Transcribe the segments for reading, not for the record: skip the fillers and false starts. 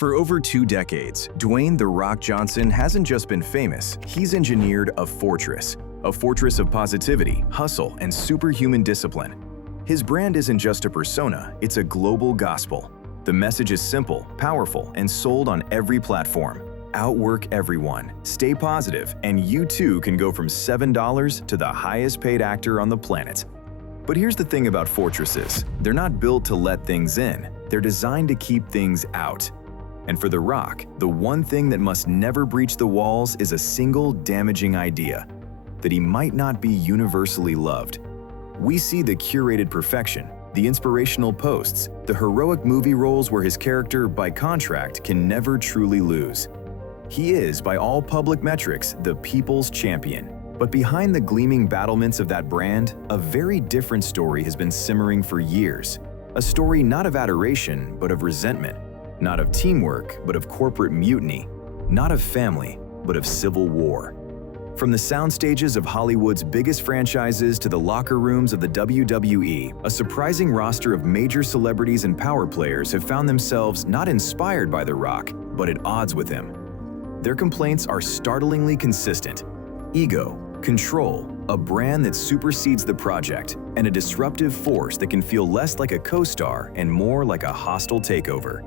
For over 2 decades, Dwayne The Rock Johnson hasn't just been famous, he's engineered a fortress of positivity, hustle, and superhuman discipline. His brand isn't just a persona, it's a global gospel. The message is simple, powerful, and sold on every platform. Outwork everyone, stay positive, and you too can go from $7 to the highest paid actor on the planet. But here's the thing about fortresses, they're not built to let things in, they're designed to keep things out. And for The Rock, the one thing that must never breach the walls is a single damaging idea, that he might not be universally loved. We see the curated perfection, the inspirational posts, the heroic movie roles where his character, by contract, can never truly lose. He is, by all public metrics, the people's champion. But behind the gleaming battlements of that brand, a very different story has been simmering for years. A story not of adoration, but of resentment. Not of teamwork, but of corporate mutiny. Not of family, but of civil war. From the sound stages of Hollywood's biggest franchises to the locker rooms of the WWE, a surprising roster of major celebrities and power players have found themselves not inspired by The Rock, but at odds with him. Their complaints are startlingly consistent. Ego, control, a brand that supersedes the project, and a disruptive force that can feel less like a co-star and more like a hostile takeover.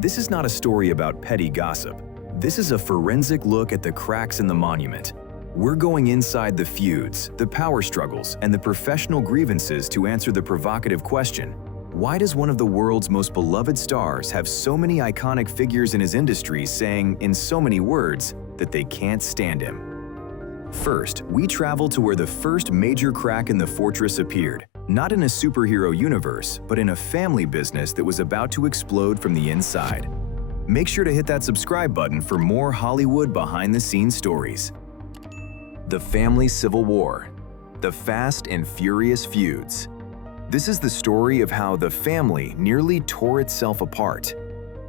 This is not a story about petty gossip. This is a forensic look at the cracks in the monument. We're going inside the feuds, the power struggles, and the professional grievances to answer the provocative question: why does one of the world's most beloved stars have so many iconic figures in his industry saying, in so many words, that they can't stand him? First, we travel to where the first major crack in the fortress appeared, not in a superhero universe, but in a family business that was about to explode from the inside. Make sure to hit that subscribe button for more Hollywood behind-the-scenes stories. The Family Civil War. The Fast and Furious Feuds. This is the story of how the family nearly tore itself apart.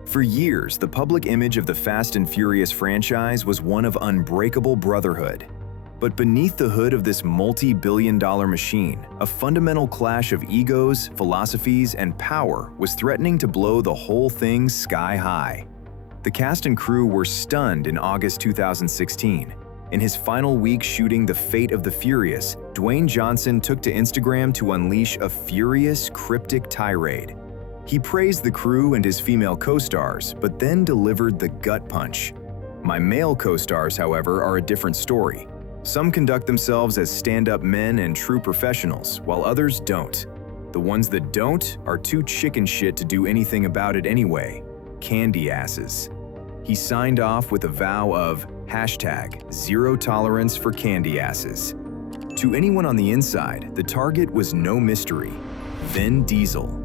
For years, the public image of the Fast and Furious franchise was one of unbreakable brotherhood. But beneath the hood of this multi-billion-dollar machine, a fundamental clash of egos, philosophies, and power was threatening to blow the whole thing sky high. The cast and crew were stunned in August 2016. In his final week shooting The Fate of the Furious, Dwayne Johnson took to Instagram to unleash a furious, cryptic tirade. He praised the crew and his female co-stars, but then delivered the gut punch. My male co-stars, however, are a different story. Some conduct themselves as stand-up men and true professionals, while others don't. The ones that don't are too chicken shit to do anything about it anyway. Candy asses. He signed off with a vow of #0 tolerance for candy asses. To anyone on the inside, the target was no mystery: Vin Diesel.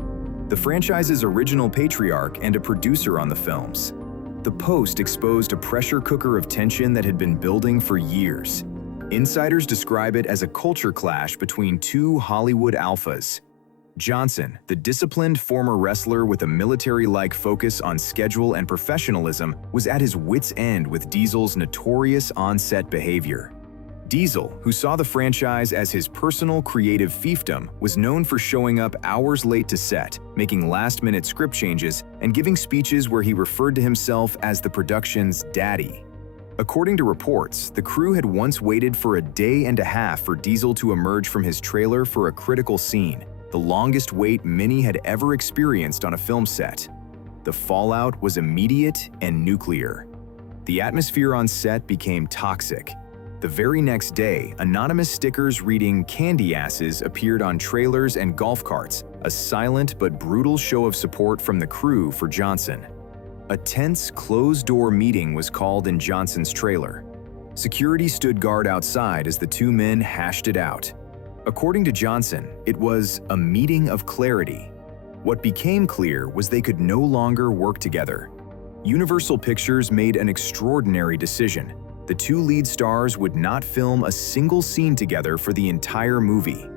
The franchise's original patriarch and a producer on the films. The post exposed a pressure cooker of tension that had been building for years. Insiders describe it as a culture clash between two Hollywood alphas. Johnson, the disciplined former wrestler with a military-like focus on schedule and professionalism, was at his wits' end with Diesel's notorious on-set behavior. Diesel, who saw the franchise as his personal creative fiefdom, was known for showing up hours late to set, making last-minute script changes, and giving speeches where he referred to himself as the production's daddy. According to reports, the crew had once waited for a day and a half for Diesel to emerge from his trailer for a critical scene, the longest wait many had ever experienced on a film set. The fallout was immediate and nuclear. The atmosphere on set became toxic. The very next day, anonymous stickers reading "Candy Asses" appeared on trailers and golf carts, a silent but brutal show of support from the crew for Johnson. A tense, closed-door meeting was called in Johnson's trailer. Security stood guard outside as the two men hashed it out. According to Johnson, it was a meeting of clarity. What became clear was they could no longer work together. Universal Pictures made an extraordinary decision. The two lead stars would not film a single scene together for the entire movie.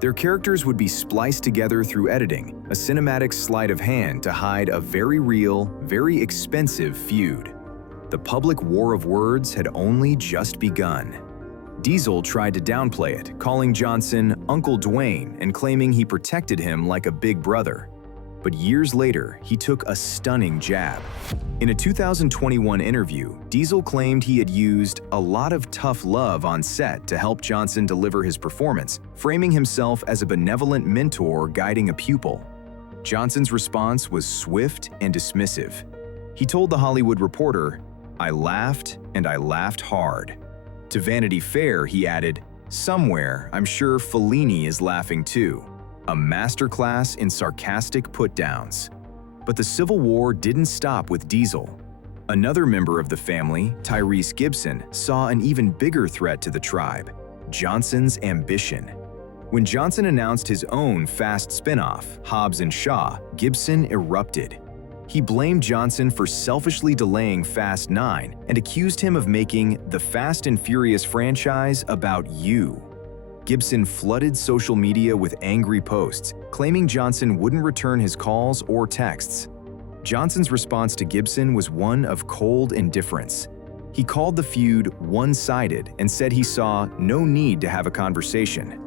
Their characters would be spliced together through editing, a cinematic sleight of hand to hide a very real, very expensive feud. The public war of words had only just begun. Diesel tried to downplay it, calling Johnson Uncle Dwayne and claiming he protected him like a big brother. But years later, he took a stunning jab. In a 2021 interview, Diesel claimed he had used a lot of tough love on set to help Johnson deliver his performance, framing himself as a benevolent mentor guiding a pupil. Johnson's response was swift and dismissive. He told The Hollywood Reporter, "I laughed, and I laughed hard." To Vanity Fair, he added, "Somewhere, I'm sure Fellini is laughing too." A masterclass in sarcastic put-downs. But the Civil War didn't stop with Diesel. Another member of the family, Tyrese Gibson, saw an even bigger threat to the tribe: Johnson's ambition. When Johnson announced his own Fast spin-off, Hobbs and Shaw, Gibson erupted. He blamed Johnson for selfishly delaying Fast 9 and accused him of making the Fast and Furious franchise about you. Gibson flooded social media with angry posts, claiming Johnson wouldn't return his calls or texts. Johnson's response to Gibson was one of cold indifference. He called the feud one-sided and said he saw no need to have a conversation.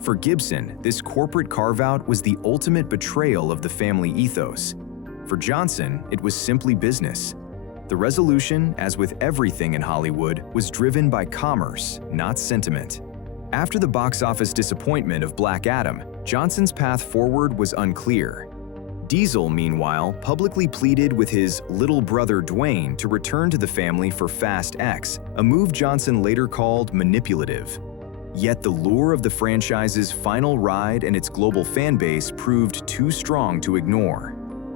For Gibson, this corporate carve-out was the ultimate betrayal of the family ethos. For Johnson, it was simply business. The resolution, as with everything in Hollywood, was driven by commerce, not sentiment. After the box office disappointment of Black Adam, Johnson's path forward was unclear. Diesel, meanwhile, publicly pleaded with his little brother Dwayne to return to the family for Fast X, a move Johnson later called manipulative. Yet the lure of the franchise's final ride and its global fan base proved too strong to ignore.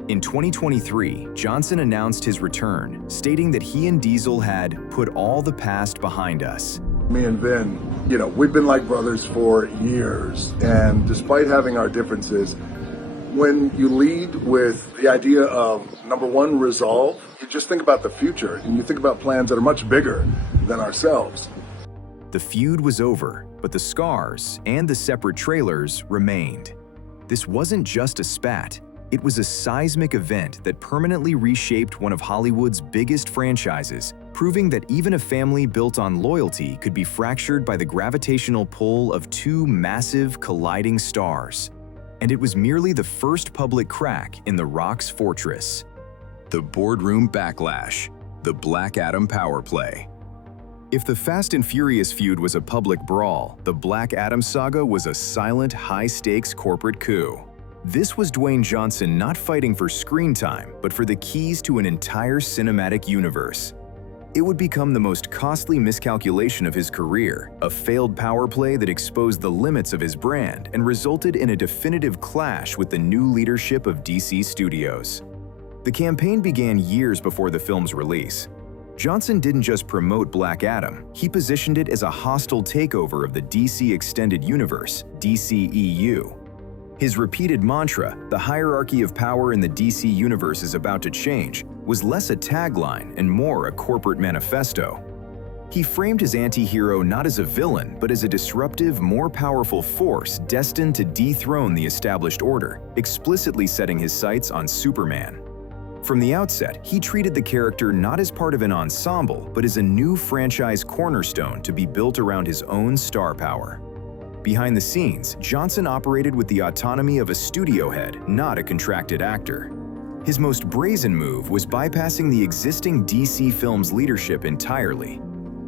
In 2023, Johnson announced his return, stating that he and Diesel had put all the past behind us. Me and Vin, we've been like brothers for years, and despite having our differences, when you lead with the idea of, number one, resolve, you just think about the future, and you think about plans that are much bigger than ourselves. The feud was over, but the scars and the separate trailers remained. This wasn't just a spat. It was a seismic event that permanently reshaped one of Hollywood's biggest franchises, proving that even a family built on loyalty could be fractured by the gravitational pull of two massive, colliding stars. And it was merely the first public crack in The Rock's fortress. The Boardroom Backlash, the Black Adam power play. If the Fast and Furious feud was a public brawl, the Black Adam saga was a silent, high-stakes corporate coup. This was Dwayne Johnson not fighting for screen time, but for the keys to an entire cinematic universe. It would become the most costly miscalculation of his career, a failed power play that exposed the limits of his brand and resulted in a definitive clash with the new leadership of DC Studios. The campaign began years before the film's release. Johnson didn't just promote Black Adam, he positioned it as a hostile takeover of the DC Extended Universe, DCEU. His repeated mantra, "The hierarchy of power in the DC universe is about to change," was less a tagline and more a corporate manifesto. He framed his anti-hero not as a villain, but as a disruptive, more powerful force destined to dethrone the established order, explicitly setting his sights on Superman. From the outset, he treated the character not as part of an ensemble, but as a new franchise cornerstone to be built around his own star power. Behind the scenes, Johnson operated with the autonomy of a studio head, not a contracted actor. His most brazen move was bypassing the existing DC Films leadership entirely.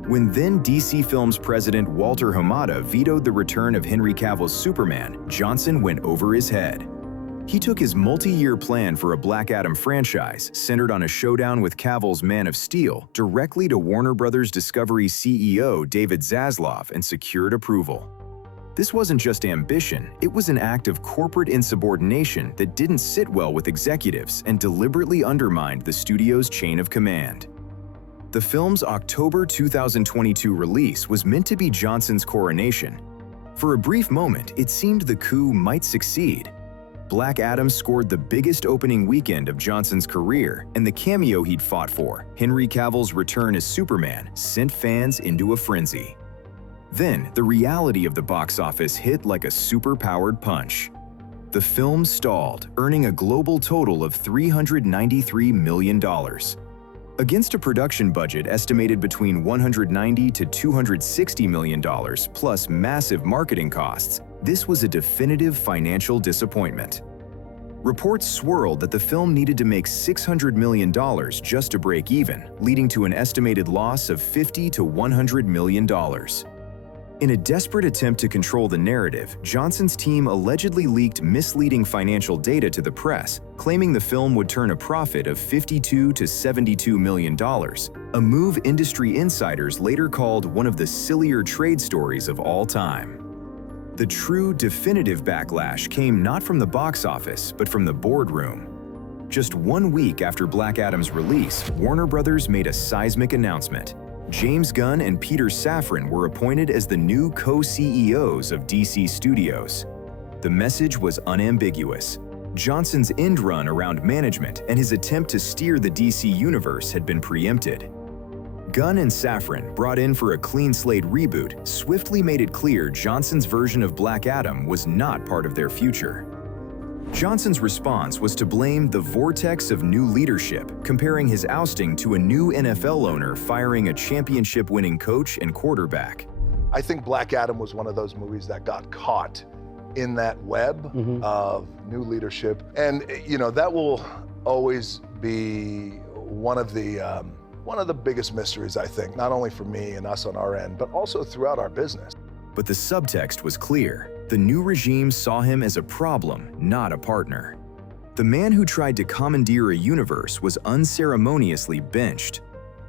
When then DC Films president Walter Hamada vetoed the return of Henry Cavill's Superman, Johnson went over his head. He took his multi-year plan for a Black Adam franchise, centered on a showdown with Cavill's Man of Steel, directly to Warner Bros. Discovery CEO David Zaslav and secured approval. This wasn't just ambition, it was an act of corporate insubordination that didn't sit well with executives and deliberately undermined the studio's chain of command. The film's October 2022 release was meant to be Johnson's coronation. For a brief moment, it seemed the coup might succeed. Black Adam scored the biggest opening weekend of Johnson's career, and the cameo he'd fought for, Henry Cavill's return as Superman, sent fans into a frenzy. Then, the reality of the box office hit like a super-powered punch. The film stalled, earning a global total of $393 million. Against a production budget estimated between $190 to $260 million, plus massive marketing costs, this was a definitive financial disappointment. Reports swirled that the film needed to make $600 million just to break even, leading to an estimated loss of $50 to $100 million. In a desperate attempt to control the narrative, Johnson's team allegedly leaked misleading financial data to the press, claiming the film would turn a profit of $52 to $72 million, a move industry insiders later called one of the sillier trade stories of all time. The true, definitive backlash came not from the box office, but from the boardroom. Just 1 week after Black Adam's release, Warner Brothers made a seismic announcement. James Gunn and Peter Safran were appointed as the new co-CEOs of DC Studios. The message was unambiguous. Johnson's end run around management and his attempt to steer the DC universe had been preempted. Gunn and Safran, brought in for a clean slate reboot, swiftly made it clear Johnson's version of Black Adam was not part of their future. Johnson's response was to blame the vortex of new leadership, comparing his ousting to a new NFL owner firing a championship-winning coach and quarterback. I think Black Adam was one of those movies that got caught in that web of new leadership. And, you know, that will always be one of the biggest mysteries, I think, not only for me and us on our end, but also throughout our business. But the subtext was clear. The new regime saw him as a problem, not a partner. The man who tried to commandeer a universe was unceremoniously benched.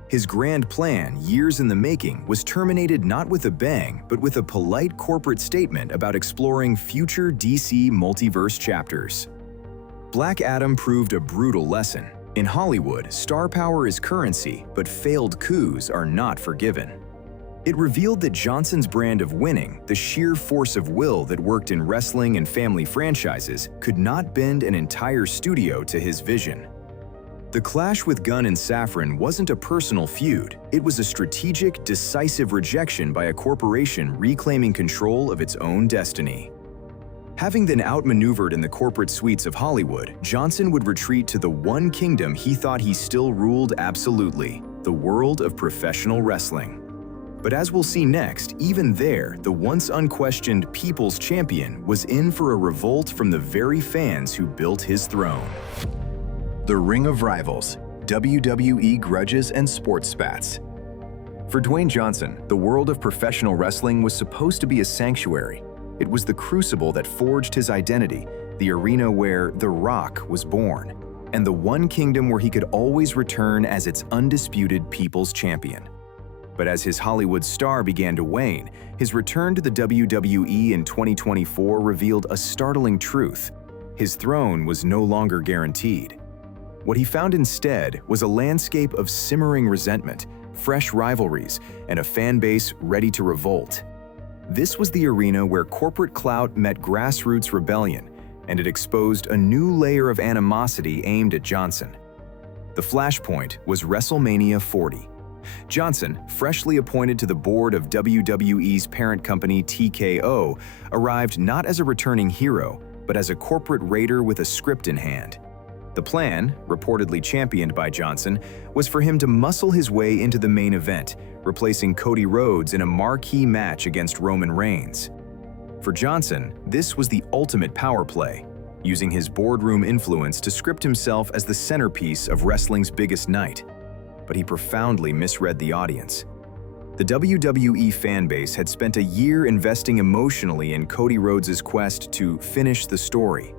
His grand plan, years in the making, was terminated not with a bang, but with a polite corporate statement about exploring future DC multiverse chapters. Black Adam proved a brutal lesson. In Hollywood, star power is currency, but failed coups are not forgiven. It revealed that Johnson's brand of winning, the sheer force of will that worked in wrestling and family franchises, could not bend an entire studio to his vision. The clash with Gunn and Safran wasn't a personal feud. It was a strategic, decisive rejection by a corporation reclaiming control of its own destiny. Having been outmaneuvered in the corporate suites of Hollywood, Johnson would retreat to the one kingdom he thought he still ruled absolutely, the world of professional wrestling. But as we'll see next, even there, the once unquestioned people's champion was in for a revolt from the very fans who built his throne. The Ring of Rivals, WWE Grudges and Sports Spats. For Dwayne Johnson, the world of professional wrestling was supposed to be a sanctuary. It was the crucible that forged his identity, the arena where The Rock was born, and the one kingdom where he could always return as its undisputed people's champion. But as his Hollywood star began to wane, his return to the WWE in 2024 revealed a startling truth. His throne was no longer guaranteed. What he found instead was a landscape of simmering resentment, fresh rivalries, and a fan base ready to revolt. This was the arena where corporate clout met grassroots rebellion, and it exposed a new layer of animosity aimed at Johnson. The flashpoint was WrestleMania 40. Johnson, freshly appointed to the board of WWE's parent company TKO, arrived not as a returning hero, but as a corporate raider with a script in hand. The plan, reportedly championed by Johnson, was for him to muscle his way into the main event, replacing Cody Rhodes in a marquee match against Roman Reigns. For Johnson, this was the ultimate power play, using his boardroom influence to script himself as the centerpiece of wrestling's biggest night. But he profoundly misread the audience. The WWE fanbase had spent a year investing emotionally in Cody Rhodes' quest to finish the story.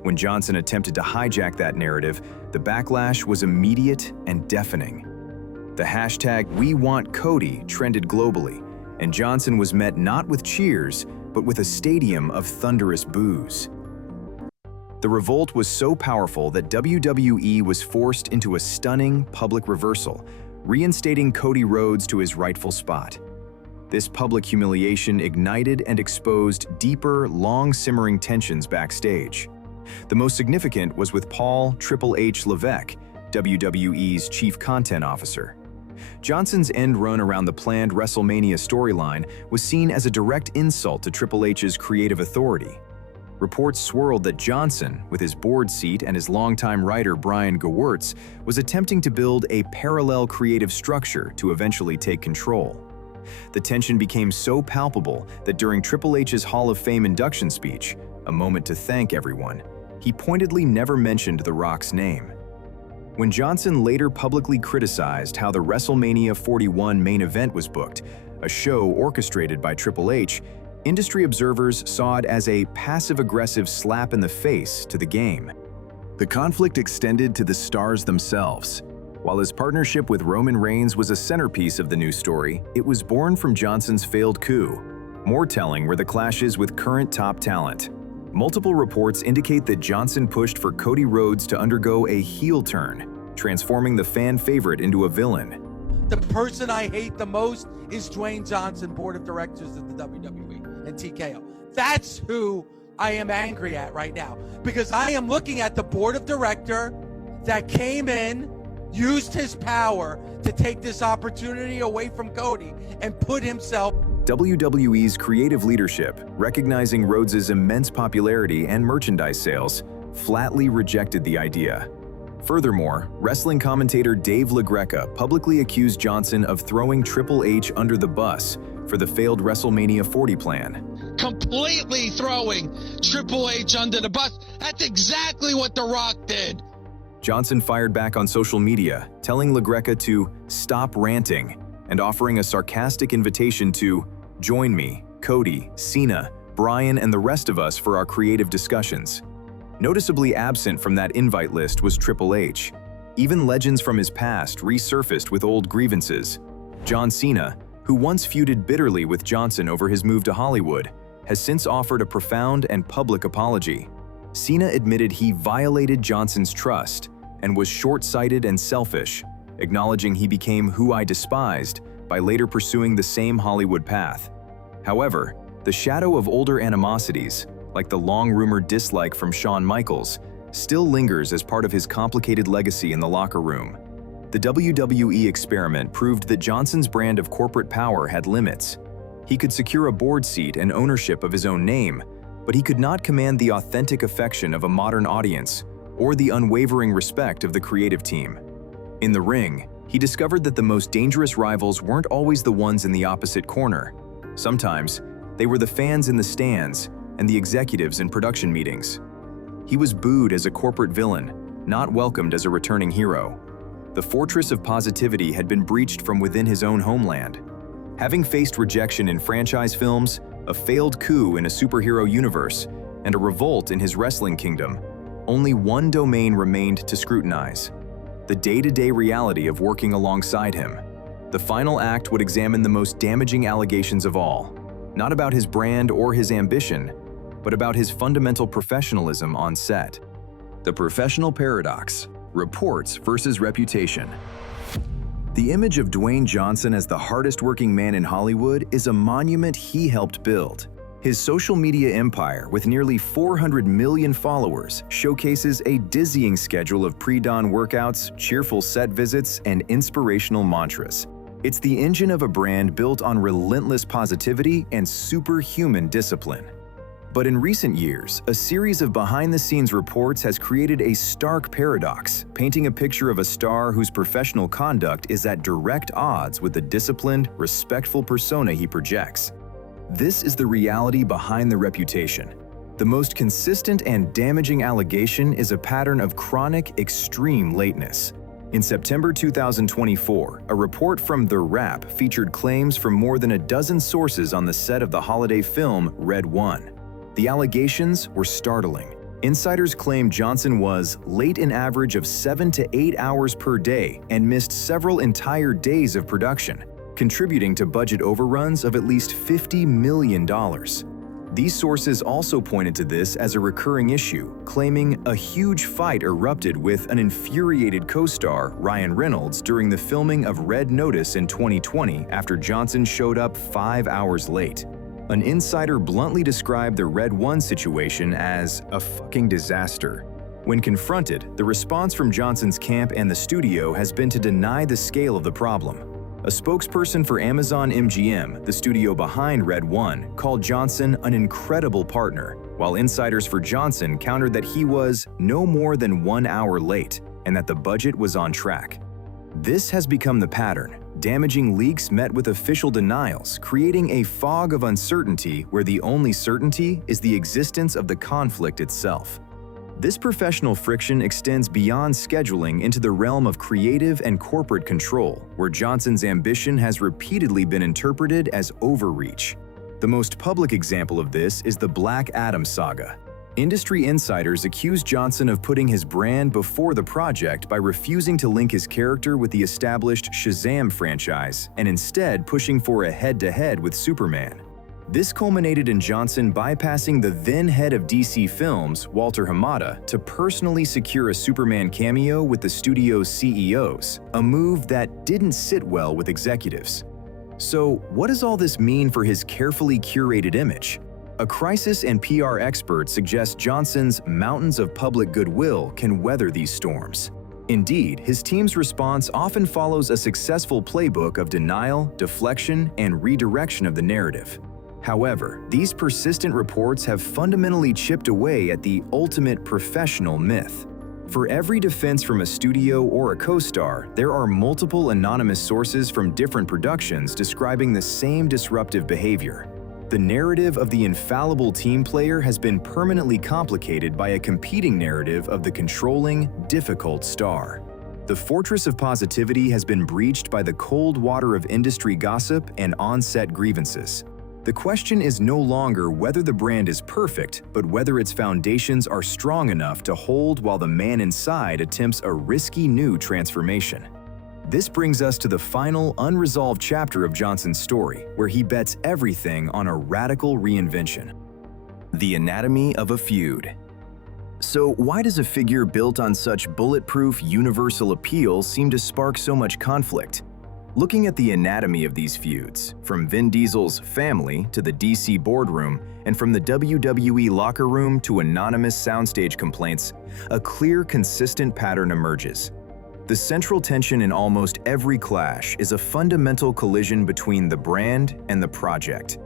When Johnson attempted to hijack that narrative, the backlash was immediate and deafening. The hashtag #WeWantCody trended globally, and Johnson was met not with cheers, but with a stadium of thunderous boos. The revolt was so powerful that WWE was forced into a stunning public reversal, reinstating Cody Rhodes to his rightful spot. This public humiliation ignited and exposed deeper, long-simmering tensions backstage. The most significant was with Paul "Triple H" Levesque, WWE's chief content officer. Johnson's end run around the planned WrestleMania storyline was seen as a direct insult to Triple H's creative authority. Reports swirled that Johnson, with his board seat and his longtime writer Brian Gewirtz, was attempting to build a parallel creative structure to eventually take control. The tension became so palpable that during Triple H's Hall of Fame induction speech, a moment to thank everyone, he pointedly never mentioned The Rock's name. When Johnson later publicly criticized how the WrestleMania 41 main event was booked, a show orchestrated by Triple H, industry observers saw it as a passive-aggressive slap in the face to the game. The conflict extended to the stars themselves. While his partnership with Roman Reigns was a centerpiece of the new story, it was born from Johnson's failed coup. More telling were the clashes with current top talent. Multiple reports indicate that Johnson pushed for Cody Rhodes to undergo a heel turn, transforming the fan favorite into a villain. The person I hate the most is Dwayne Johnson, board of directors of the WWE and TKO. That's who I am angry at right now, because I am looking at the board of director that came in, used his power to take this opportunity away from Cody and put himself. WWE's creative leadership, recognizing Rhodes' immense popularity and merchandise sales, flatly rejected the idea. Furthermore, wrestling commentator Dave LaGreca publicly accused Johnson of throwing Triple H under the bus for the failed WrestleMania 40 plan. Completely throwing Triple H under the bus. That's exactly what The Rock did. Johnson fired back on social media, telling LaGreca to stop ranting and offering a sarcastic invitation to join me, Cody, Cena, Bryan, and the rest of us for our creative discussions. Noticeably absent from that invite list was Triple H. Even legends from his past resurfaced with old grievances. John Cena, who once feuded bitterly with Johnson over his move to Hollywood, has since offered a profound and public apology. Cena admitted he violated Johnson's trust and was short-sighted and selfish, acknowledging he became who I despised by later pursuing the same Hollywood path. However, the shadow of older animosities, like the long-rumored dislike from Shawn Michaels, still lingers as part of his complicated legacy in the locker room. The WWE experiment proved that Johnson's brand of corporate power had limits. He could secure a board seat and ownership of his own name, but he could not command the authentic affection of a modern audience or the unwavering respect of the creative team. In the ring, he discovered that the most dangerous rivals weren't always the ones in the opposite corner. Sometimes, they were the fans in the stands and the executives in production meetings. He was booed as a corporate villain, not welcomed as a returning hero. The fortress of positivity had been breached from within his own homeland. Having faced rejection in franchise films, a failed coup in a superhero universe, and a revolt in his wrestling kingdom, only one domain remained to scrutinize: the day-to-day reality of working alongside him. The final act would examine the most damaging allegations of all, not about his brand or his ambition, but about his fundamental professionalism on set. The professional paradox: reports versus reputation. The image of Dwayne Johnson as the hardest-working man in Hollywood is a monument he helped build. His social media empire, with nearly 400 million followers, showcases a dizzying schedule of pre-dawn workouts, cheerful set visits, and inspirational mantras. It's the engine of a brand built on relentless positivity and superhuman discipline. But in recent years, a series of behind-the-scenes reports has created a stark paradox, painting a picture of a star whose professional conduct is at direct odds with the disciplined, respectful persona he projects. This is the reality behind the reputation. The most consistent and damaging allegation is a pattern of chronic, extreme lateness. In September 2024, a report from The Wrap featured claims from more than a dozen sources on the set of the holiday film Red One. The allegations were startling. Insiders claimed Johnson was late an average of 7 to 8 hours per day and missed several entire days of production, contributing to budget overruns of at least $50 million. These sources also pointed to this as a recurring issue, claiming a huge fight erupted with an infuriated co-star, Ryan Reynolds, during the filming of Red Notice in 2020 after Johnson showed up 5 hours late. An insider bluntly described the Red One situation as a fucking disaster. When confronted, the response from Johnson's camp and the studio has been to deny the scale of the problem. A spokesperson for Amazon MGM, the studio behind Red One, called Johnson an incredible partner, while insiders for Johnson countered that he was no more than 1 hour late and that the budget was on track. This has become the pattern, damaging leaks met with official denials, creating a fog of uncertainty where the only certainty is the existence of the conflict itself. This professional friction extends beyond scheduling into the realm of creative and corporate control, where Johnson's ambition has repeatedly been interpreted as overreach. The most public example of this is the Black Adam saga. Industry insiders accuse Johnson of putting his brand before the project by refusing to link his character with the established Shazam franchise and instead pushing for a head-to-head with Superman. This culminated in Johnson bypassing the then head of DC Films, Walter Hamada, to personally secure a Superman cameo with the studio's CEOs, a move that didn't sit well with executives. So, what does all this mean for his carefully curated image? A crisis and PR expert suggests Johnson's mountains of public goodwill can weather these storms. Indeed, his team's response often follows a successful playbook of denial, deflection, and redirection of the narrative. However, these persistent reports have fundamentally chipped away at the ultimate professional myth. For every defense from a studio or a co-star, there are multiple anonymous sources from different productions describing the same disruptive behavior. The narrative of the infallible team player has been permanently complicated by a competing narrative of the controlling, difficult star. The fortress of positivity has been breached by the cold water of industry gossip and on-set grievances. The question is no longer whether the brand is perfect, but whether its foundations are strong enough to hold while the man inside attempts a risky new transformation. This brings us to the final, unresolved chapter of Johnson's story, where he bets everything on a radical reinvention. The anatomy of a feud. So why does a figure built on such bulletproof, universal appeal seem to spark so much conflict? Looking at the anatomy of these feuds, from Vin Diesel's family to the DC boardroom, and from the WWE locker room to anonymous soundstage complaints, a clear, consistent pattern emerges. The central tension in almost every clash is a fundamental collision between the brand and the project.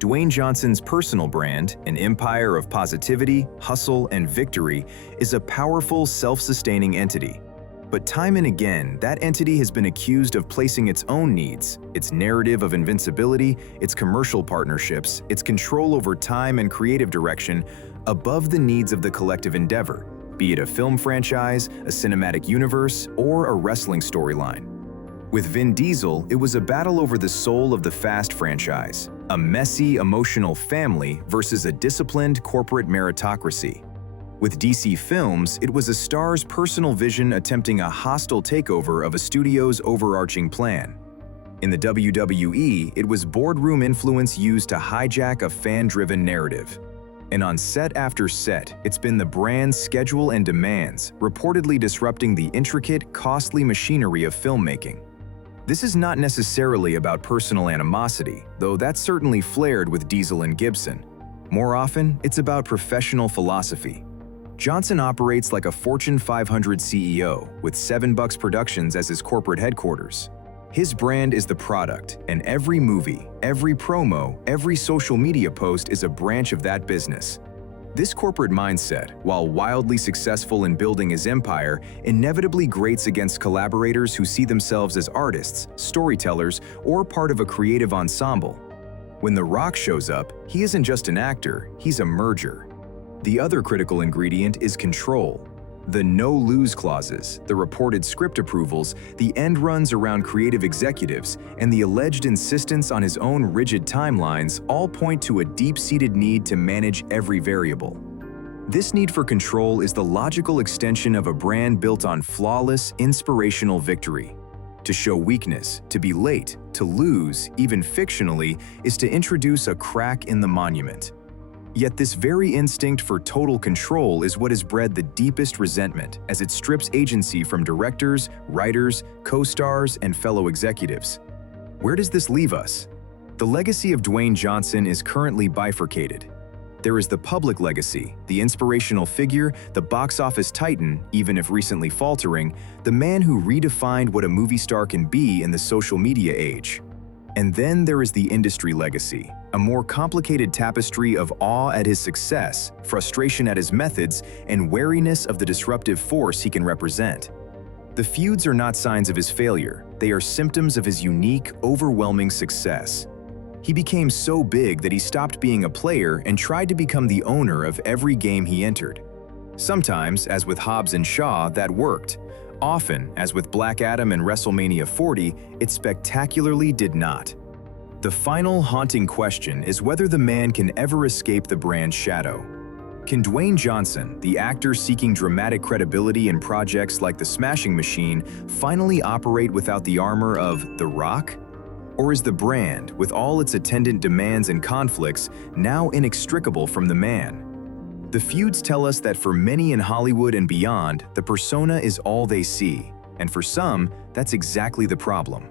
Dwayne Johnson's personal brand, an empire of positivity, hustle, and victory, is a powerful, self-sustaining entity. But time and again, that entity has been accused of placing its own needs, its narrative of invincibility, its commercial partnerships, its control over time and creative direction, above the needs of the collective endeavor, be it a film franchise, a cinematic universe, or a wrestling storyline. With Vin Diesel, it was a battle over the soul of the Fast franchise, a messy, emotional family versus a disciplined corporate meritocracy. With DC Films, it was a star's personal vision attempting a hostile takeover of a studio's overarching plan. In the WWE, it was boardroom influence used to hijack a fan-driven narrative. And on set after set, it's been the brand's schedule and demands, reportedly disrupting the intricate, costly machinery of filmmaking. This is not necessarily about personal animosity, though that's certainly flared with Diesel and Gibson. More often, it's about professional philosophy. Johnson operates like a Fortune 500 CEO, with $7 Productions as his corporate headquarters. His brand is the product, and every movie, every promo, every social media post is a branch of that business. This corporate mindset, while wildly successful in building his empire, inevitably grates against collaborators who see themselves as artists, storytellers, or part of a creative ensemble. When The Rock shows up, he isn't just an actor, he's a merger. The other critical ingredient is control. The no-lose clauses, the reported script approvals, the end runs around creative executives, and the alleged insistence on his own rigid timelines all point to a deep-seated need to manage every variable. This need for control is the logical extension of a brand built on flawless, inspirational victory. To show weakness, to be late, to lose, even fictionally, is to introduce a crack in the monument. Yet this very instinct for total control is what has bred the deepest resentment, as it strips agency from directors, writers, co-stars, and fellow executives. Where does this leave us? The legacy of Dwayne Johnson is currently bifurcated. There is the public legacy, the inspirational figure, the box office titan, even if recently faltering, the man who redefined what a movie star can be in the social media age. And then there is the industry legacy, a more complicated tapestry of awe at his success, frustration at his methods, and wariness of the disruptive force he can represent. The feuds are not signs of his failure, they are symptoms of his unique, overwhelming success. He became so big that he stopped being a player and tried to become the owner of every game he entered. Sometimes, as with Hobbs and Shaw, that worked. Often, as with Black Adam and WrestleMania 40, it spectacularly did not. The final haunting question is whether the man can ever escape the brand's shadow. Can Dwayne Johnson, the actor seeking dramatic credibility in projects like The Smashing Machine, finally operate without the armor of The Rock? Or is the brand, with all its attendant demands and conflicts, now inextricable from the man? The feuds tell us that for many in Hollywood and beyond, the persona is all they see, and for some, that's exactly the problem.